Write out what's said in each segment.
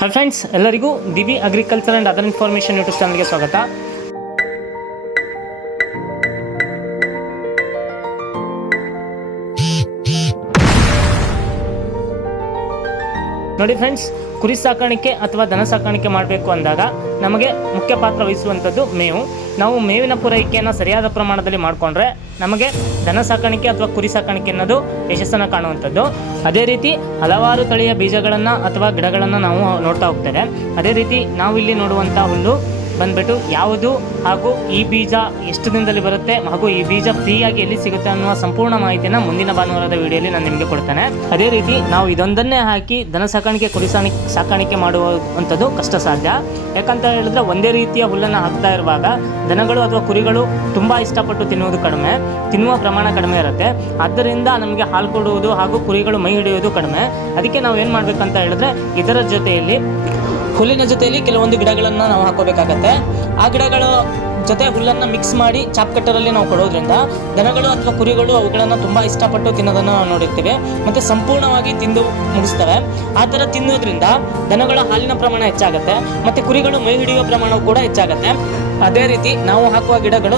Hi friends ಎಲ್ಲರಿಗೂ ದಿವಿ agriculture and other information YouTube ಚಾನಲ್ಗೆ ಸ್ವಾಗತ. ನೋಡಿ ಫ್ರೆಂಡ್ಸ್ ಕುರಿ ಸಾಕಾಣಿಕೆ ಅಥವಾ ದನ ಸಾಕಾಣಿಕೆ ಮಾಡಬೇಕು ಅಂದಾಗ ನಮಗೆ ಮುಖ್ಯ ಪಾತ್ರ ವಹಿಸುವಂಥದ್ದು ಮೇವು. ನಾವು ಮೇವಿನ ಪೂರೈಕೆಯನ್ನು ಸರಿಯಾದ ಪ್ರಮಾಣದಲ್ಲಿ ಮಾಡಿಕೊಂಡ್ರೆ ನಮಗೆ ದನ ಸಾಕಾಣಿಕೆ ಅಥವಾ ಕುರಿ ಸಾಕಾಣಿಕೆ ಅನ್ನೋದು ಯಶಸ್ಸನ್ನು ಕಾಣುವಂಥದ್ದು. ಅದೇ ರೀತಿ ಹಲವಾರು ತಳಿಯ ಬೀಜಗಳನ್ನು ಅಥವಾ ಗಿಡಗಳನ್ನು ನಾವು ನೋಡ್ತಾ ಹೋಗ್ತೇವೆ. ಅದೇ ರೀತಿ ನಾವು ಇಲ್ಲಿ ನೋಡುವಂಥ ಹುಲ್ಲು ಬಂದ್ಬಿಟ್ಟು ಯಾವುದು ಹಾಗೂ ಈ ಬೀಜ ಎಷ್ಟು ದಿನದಲ್ಲಿ ಬರುತ್ತೆ ಹಾಗೂ ಈ ಬೀಜ ಫ್ರೀಯಾಗಿ ಎಲ್ಲಿ ಸಿಗುತ್ತೆ ಅನ್ನುವ ಸಂಪೂರ್ಣ ಮಾಹಿತಿಯನ್ನು ಮುಂದಿನ ಭಾನುವಾರದ ವಿಡಿಯೋಲಿ ನಾನು ನಿಮಗೆ ಕೊಡ್ತೇನೆ. ಅದೇ ರೀತಿ ನಾವು ಇದೊಂದನ್ನೇ ಹಾಕಿ ದನ ಸಾಕಾಣಿಕೆ, ಕುರಿ ಸಾಕಾಣಿಕೆ ಮಾಡುವಂಥದ್ದು ಕಷ್ಟ ಸಾಧ್ಯ. ಯಾಕಂತ ಹೇಳಿದ್ರೆ ಒಂದೇ ರೀತಿಯ ಹುಲ್ಲನ್ನು ಹಾಕ್ತಾ ಇರುವಾಗ ದನಗಳು ಅಥವಾ ಕುರಿಗಳು ತುಂಬ ಇಷ್ಟಪಟ್ಟು ತಿನ್ನುವುದು ಕಡಿಮೆ, ತಿನ್ನುವ ಪ್ರಮಾಣ ಕಡಿಮೆ ಇರುತ್ತೆ. ಆದ್ದರಿಂದ ನಮಗೆ ಹಾಲು ಕೊಡುವುದು ಹಾಗೂ ಕುರಿಗಳು ಮೈ ಹಿಡಿಯುವುದು ಕಡಿಮೆ. ಅದಕ್ಕೆ ನಾವು ಏನು ಮಾಡಬೇಕಂತ ಹೇಳಿದ್ರೆ ಇದರ ಜೊತೆಯಲ್ಲಿ ಹುಲ್ಲಿನ ಜೊತೆಯಲ್ಲಿ ಕೆಲವೊಂದು ಗಿಡಗಳನ್ನು ನಾವು ಹಾಕೋಬೇಕಾಗತ್ತೆ. ಆ ಗಿಡಗಳ ಜೊತೆ ಹುಲ್ಲನ್ನು ಮಿಕ್ಸ್ ಮಾಡಿ ಚಾಪ್ ಕಟ್ಟರಲ್ಲಿ ನಾವು ಕೊಡೋದ್ರಿಂದ ದನಗಳು ಅಥವಾ ಕುರಿಗಳು ಅವುಗಳನ್ನು ತುಂಬ ಇಷ್ಟಪಟ್ಟು ತಿನ್ನೋದನ್ನು ನಾವು ನೋಡಿರ್ತೀವಿ. ಮತ್ತು ಸಂಪೂರ್ಣವಾಗಿ ತಿಂದು ಮುಗಿಸ್ತವೆ ಆ ಥರ ತಿನ್ನೋದ್ರಿಂದ ದನಗಳ ಹಾಲಿನ ಪ್ರಮಾಣ ಹೆಚ್ಚಾಗುತ್ತೆ. ಮತ್ತು ಕುರಿಗಳು ಮೈ ಹಿಡಿಯುವ ಪ್ರಮಾಣವು ಕೂಡ ಹೆಚ್ಚಾಗುತ್ತೆ. ಅದೇ ರೀತಿ ನಾವು ಹಾಕುವ ಗಿಡಗಳು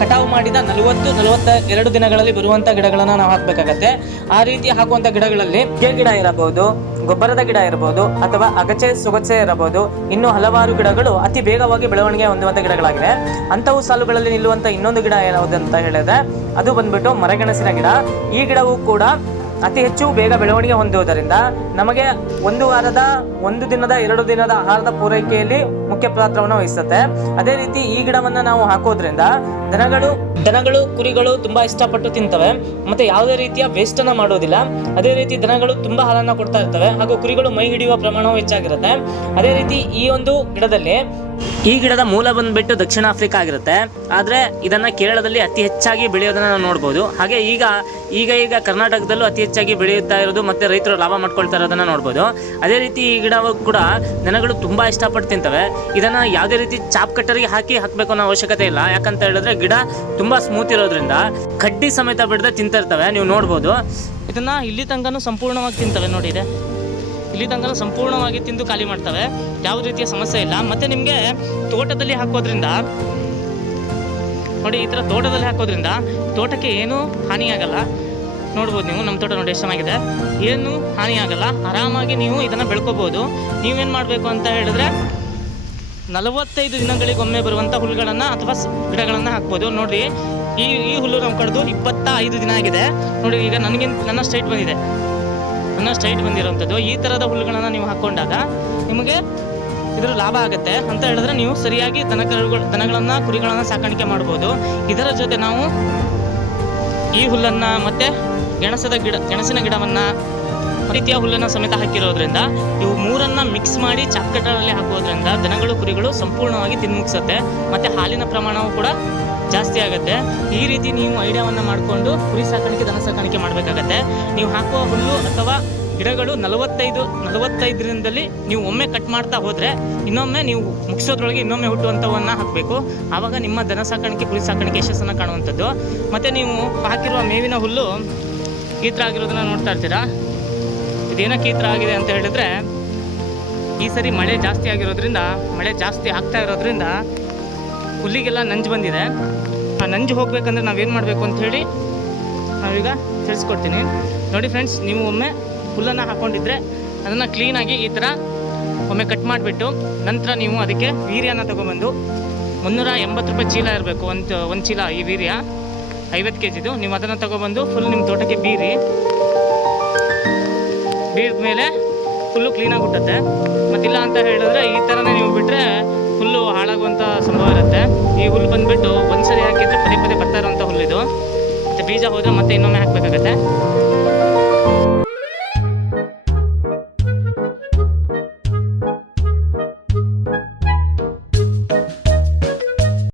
ಕಟಾವು ಮಾಡಿದ ನಲವತ್ತು, ನಲವತ್ತ ಎರಡು ದಿನಗಳಲ್ಲಿ ಬರುವಂತ ಗಿಡಗಳನ್ನು ನಾವು ಹಾಕಬೇಕಾಗತ್ತೆ. ಆ ರೀತಿ ಹಾಕುವಂತ ಗಿಡಗಳಲ್ಲಿ ಗಿಡ ಇರಬಹುದು, ಗೊಬ್ಬರದ ಗಿಡ ಇರಬಹುದು, ಅಥವಾ ಅಗಚೆ, ಸೊಗಚೆ ಇರಬಹುದು. ಇನ್ನು ಹಲವಾರು ಗಿಡಗಳು ಅತಿ ವೇಗವಾಗಿ ಬೆಳವಣಿಗೆ ಹೊಂದುವಂತ ಗಿಡಗಳಾಗಿವೆ. ಅಂತವು ಸಾಲುಗಳಲ್ಲಿ ನಿಲ್ಲುವಂತ ಇನ್ನೊಂದು ಗಿಡ ಯಾವುದು ಅಂತ ಹೇಳಿದ್ರೆ, ಅದು ಬಂದ್ಬಿಟ್ಟು ಮರಗೆಣಸಿನ ಗಿಡ. ಈ ಗಿಡವು ಕೂಡ ಅತಿ ಹೆಚ್ಚು ಬೇಗ ಬೆಳವಣಿಗೆ ಹೊಂದುವುದರಿಂದ ನಮಗೆ ಒಂದು ವಾರದ, ಒಂದು ದಿನದ, ಎರಡು ದಿನದ ಆಹಾರದ ಪೂರೈಕೆಯಲ್ಲಿ ಮುಖ್ಯ ಪಾತ್ರವನ್ನು ವಹಿಸುತ್ತೆ. ಅದೇ ರೀತಿ ಈ ಗಿಡವನ್ನು ನಾವು ಹಾಕೋದ್ರಿಂದ ದನಗಳು ದನಗಳು, ಕುರಿಗಳು ತುಂಬಾ ಇಷ್ಟಪಟ್ಟು ತಿಂತವೆ. ಮತ್ತೆ ಯಾವುದೇ ರೀತಿಯ ವೇಸ್ಟ್ ಅನ್ನ ಮಾಡೋದಿಲ್ಲ. ಅದೇ ರೀತಿ ದನಗಳು ತುಂಬಾ ಹಾಲನ್ನ ಕೊಡ್ತಾ ಇರ್ತವೆ. ಹಾಗೂ ಕುರಿಗಳು ಮೈ ಹಿಡಿಯುವ ಪ್ರಮಾಣವು ಹೆಚ್ಚಾಗಿರುತ್ತೆ. ಅದೇ ರೀತಿ ಈ ಒಂದು ಗಿಡದಲ್ಲಿ ಈ ಗಿಡದ ಮೂಲ ಬಂದ್ಬಿಟ್ಟು ದಕ್ಷಿಣ ಆಫ್ರಿಕಾ ಆಗಿರುತ್ತೆ. ಆದರೆ ಇದನ್ನ ಕೇರಳದಲ್ಲಿ ಅತಿ ಹೆಚ್ಚಾಗಿ ಬೆಳೆಯೋದನ್ನ ನಾವು ನೋಡ್ಬೋದು. ಹಾಗೆ ಈಗ ಈಗ ಈಗ ಕರ್ನಾಟಕದಲ್ಲೂ ಅತಿ ಹೆಚ್ಚಾಗಿ ಬೆಳೆಯುತ್ತಾ ಇರೋದು ಮತ್ತೆ ರೈತರು ಲಾಭ ಮಾಡ್ಕೊಳ್ತಾ ಇರೋದನ್ನ ನೋಡ್ಬೋದು. ಅದೇ ರೀತಿ ಈ ಗಿಡ ಕೂಡ ದನಗಳು ತುಂಬಾ ಇಷ್ಟಪಟ್ಟು ತಿಂತವೆ. ಇದನ್ನ ಯಾವುದೇ ರೀತಿ ಚಾಪ್ ಕಟ್ಟರಿಗೆ ಹಾಕಿ ಹಾಕಬೇಕು ಅನ್ನೋ ಅವಶ್ಯಕತೆ ಇಲ್ಲ. ಯಾಕಂತ ಹೇಳಿದ್ರೆ ಗಿಡ ತುಂಬಾ ಸ್ಮೂತ್ ಇರೋದ್ರಿಂದ ಕಡ್ಡಿ ಸಮೇತ ಬಿಡದೆ ತಿಂತಿರ್ತವೆ ನೀವು ನೋಡ್ಬೋದು. ಇದನ್ನ ಇಲ್ಲಿ ತನಕನೂ ಸಂಪೂರ್ಣವಾಗಿ ತಿಂತವೆ ನೋಡಿ ಇದೆ. ಇಲ್ಲಿ ತನಕ ಸಂಪೂರ್ಣವಾಗಿ ತಿಂದು ಖಾಲಿ ಮಾಡ್ತವೆ. ಯಾವ ರೀತಿಯ ಸಮಸ್ಯೆ ಇಲ್ಲ. ಮತ್ತೆ ನಿಮಗೆ ತೋಟದಲ್ಲಿ ಹಾಕೋದ್ರಿಂದ, ನೋಡಿ ಈ ಥರ ತೋಟದಲ್ಲಿ ಹಾಕೋದ್ರಿಂದ ತೋಟಕ್ಕೆ ಏನೂ ಹಾನಿಯಾಗಲ್ಲ. ನೋಡ್ಬೋದು ನೀವು, ನಮ್ಮ ತೋಟ ನೋಡಿ ಎಷ್ಟು ಚೆನ್ನಾಗಿದೆ ಏನು ಹಾನಿಯಾಗಲ್ಲ. ಆರಾಮಾಗಿ ನೀವು ಇದನ್ನು ಬೆಳ್ಕೋಬೋದು. ನೀವೇನು ಮಾಡಬೇಕು ಅಂತ ಹೇಳಿದ್ರೆ, ನಲವತ್ತೈದು ದಿನಗಳಿಗೊಮ್ಮೆ ಬರುವಂಥ ಹುಲ್ಲುಗಳನ್ನು ಅಥವಾ ಗಿಡಗಳನ್ನು ಹಾಕ್ಬೋದು. ನೋಡಿ ಈ ಈ ಹುಲ್ಲು ನಮ್ಮ ಕಡ್ದು ಇಪ್ಪತ್ತ ಐದು ದಿನ ಆಗಿದೆ. ನೋಡಿ, ಈಗ ನನಗಿಂತ, ನನ್ನ ಸ್ಟೇಟ್ ಬಂದಿದೆ. ನನ್ನ ಸ್ಟ್ರೈಟ್ ಬಂದಿರೋವಂಥದ್ದು. ಈ ಥರದ ಹುಲ್ಲುಗಳನ್ನು ನೀವು ಹಾಕ್ಕೊಂಡಾಗ ನಿಮಗೆ ಇದರ ಲಾಭ ಆಗುತ್ತೆ ಅಂತ ಹೇಳಿದ್ರೆ ನೀವು ಸರಿಯಾಗಿ ದನಕರುಗಳು, ದನಗಳನ್ನು, ಕುರಿಗಳನ್ನು ಸಾಕಾಣಿಕೆ ಮಾಡ್ಬೋದು. ಇದರ ಜೊತೆ ನಾವು ಈ ಹುಲ್ಲನ್ನು ಮತ್ತು ಗೆಣಸದ ಗಿಡ, ಗೆಣಸಿನ ಗಿಡವನ್ನು ರೀತಿಯ ಹುಲ್ಲನ್ನು ಸಮೇತ ಹಾಕಿರೋದ್ರಿಂದ ಇವು ಮೂರನ್ನ ಮಿಕ್ಸ್ ಮಾಡಿ ಚಾಪ್ಕಟ್ಟರಲ್ಲಿ ಹಾಕೋದ್ರಿಂದ ದನಗಳು, ಕುರಿಗಳು ಸಂಪೂರ್ಣವಾಗಿ ತಿನ್ಮುಗಿಸುತ್ತೆ. ಮತ್ತು ಹಾಲಿನ ಪ್ರಮಾಣವು ಕೂಡ ಜಾಸ್ತಿ ಆಗುತ್ತೆ. ಈ ರೀತಿ ನೀವು ಐಡಿಯಾವನ್ನು ಮಾಡಿಕೊಂಡು ಕುರಿ ಸಾಕಾಣಿಕೆ, ದನ ಸಾಕಾಣಿಕೆ ಮಾಡಬೇಕಾಗತ್ತೆ. ನೀವು ಹಾಕುವ ಹುಲ್ಲು ಅಥವಾ ಗಿಡಗಳು ನಲವತ್ತೈದು, ನಲವತ್ತೈದರಿಂದಲೇ ನೀವು ಒಮ್ಮೆ ಕಟ್ ಮಾಡ್ತಾ ಹೋದರೆ ಇನ್ನೊಮ್ಮೆ ನೀವು ಮುಗಿಸೋದ್ರೊಳಗೆ ಇನ್ನೊಮ್ಮೆ ಹುಟ್ಟುವಂಥವನ್ನು ಹಾಕಬೇಕು. ಆವಾಗ ನಿಮ್ಮ ದನ ಸಾಕಾಣಿಕೆ, ಕುರಿ ಸಾಕಾಣಿಕೆ ಯಶಸ್ಸನ್ನು ಕಾಣುವಂಥದ್ದು. ಮತ್ತು ನೀವು ಹಾಕಿರುವ ಮೇವಿನ ಹುಲ್ಲು ಈ ಥರ ಆಗಿರೋದನ್ನು ನೋಡ್ತಾ ಇರ್ತೀರಾ? ಇದೇನಕ್ಕೆ ಈ ಥರ ಆಗಿದೆ ಅಂತ ಹೇಳಿದ್ರೆ, ಈ ಸರಿ ಮಳೆ ಜಾಸ್ತಿ ಆಗಿರೋದ್ರಿಂದ, ಮಳೆ ಜಾಸ್ತಿ ಆಗ್ತಾ ಇರೋದ್ರಿಂದ ಹುಲ್ಲಿಗೆಲ್ಲ ನಂಜು ಬಂದಿದೆ. ಆ ನಂಜು ಹೋಗ್ಬೇಕಂದ್ರೆ ನಾವೇನು ಮಾಡಬೇಕು ಅಂತ ಹೇಳಿ ನಾವೀಗ ತಿಳಿಸ್ಕೊಡ್ತೀನಿ. ನೋಡಿ ಫ್ರೆಂಡ್ಸ್ ನೀವು ಒಮ್ಮೆ ಹುಲ್ಲನ್ನು ಹಾಕ್ಕೊಂಡಿದ್ರೆ ಅದನ್ನು ಕ್ಲೀನಾಗಿ ಈ ಥರ ಒಮ್ಮೆ ಕಟ್ ಮಾಡಿಬಿಟ್ಟು ನಂತರ ನೀವು ಅದಕ್ಕೆ ವೀರ್ಯನ ತೊಗೊಬಂದು ಮುನ್ನೂರ ಎಂಬತ್ತು ರೂಪಾಯಿ ಚೀಲ ಇರಬೇಕು, ಒಂದು ಒಂದು ಚೀಲ ಈ ವೀರ್ಯ, ಐವತ್ತು ಕೆ ಜಿದು ನೀವು ಅದನ್ನು ತೊಗೊಬಂದು ಫುಲ್ ನಿಮ್ಮ ತೋಟಕ್ಕೆ ಬೀರಿ ಬೀರಿದ ಮೇಲೆ ಫುಲ್ಲು ಕ್ಲೀನಾಗಿ ಹುಟ್ಟುತ್ತೆ. ಮತ್ತಿಲ್ಲ ಅಂತ ಹೇಳಿದ್ರೆ ಈ ಥರನೇ ನೀವು ಬಿಟ್ಟರೆ ಫುಲ್ಲು ಹಾಳಾಗುವಂಥ ಸಂಭವ ಇರುತ್ತೆ. ಈ ಹುಲ್ಲು ಬಂದುಬಿಟ್ಟು ಒಂದು ಸರಿ ಹಾಕಿದರೆ ಪದೇ ಪದೇ ಬರ್ತಾ ಇರೋವಂಥ ಹುಲ್ಲಿದು ಮತ್ತು ಬೀಜ ಹೋದರೆ ಮತ್ತೆ ಇನ್ನೊಮ್ಮೆ ಹಾಕಬೇಕಾಗತ್ತೆ.